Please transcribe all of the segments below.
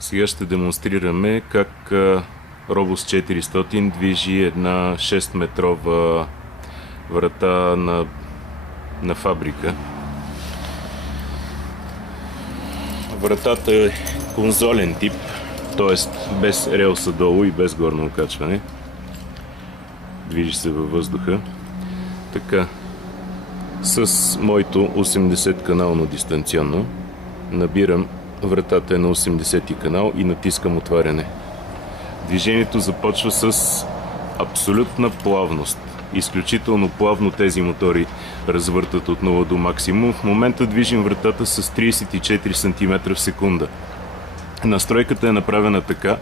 Сега ще демонстрираме как Robus 400 движи една 6-метрова врата на фабрика. Вратата е конзолен тип, т.е. без релса долу и без горно окачване. Движи се във въздуха. Така, с моето 80 канално дистанционно набирам вратата е на 80 канал и натискам отваряне. Движението започва с абсолютна плавност. Изключително плавно тези мотори развъртат от 0 до максимум. В момента движим вратата с 34 см в секунда. Настройката е направена така,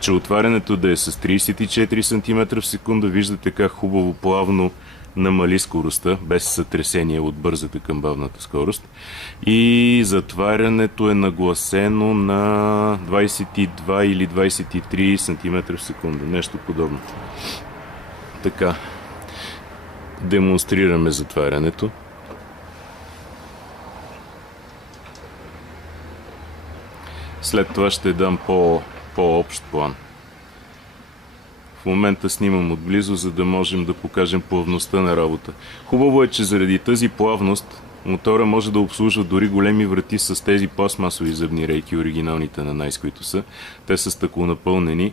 че отварянето да е с 34 см в секунда. Виждате как хубаво плавно намали скоростта, без сътресение от бързата към бавната скорост. И затварянето е нагласено на 22 или 23 см в секунда. Нещо подобно. Така. Демонстрираме затварянето. След това ще дам по-общ план. В момента снимам отблизо, за да можем да покажем плавността на работа. Хубаво е, че заради тази плавност мотора може да обслужва дори големи врати с тези пластмасови зъбни рейки, оригиналните на Nice, които са. Те са стъклонапълнени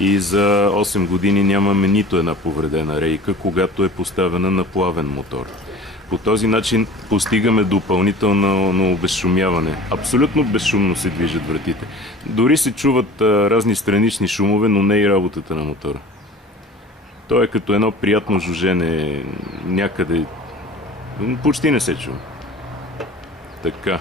и за 8 години нямаме нито една повредена рейка, когато е поставена на плавен мотор. По този начин постигаме допълнително обезшумяване. Абсолютно безшумно се движат вратите. Дори се чуват разни странични шумове, но не и работата на мотора. То е като едно приятно жужене някъде. Почти не се чува. Така.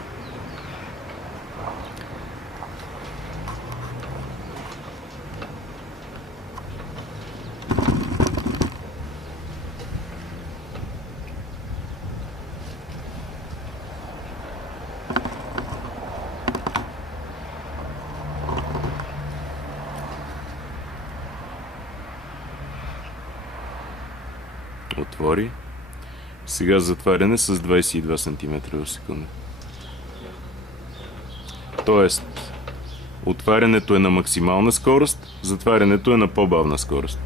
Отвори. Сега затваряне с 22 см в секунда. Тоест, отварянето е на максимална скорост, затварянето е на по-бавна скорост.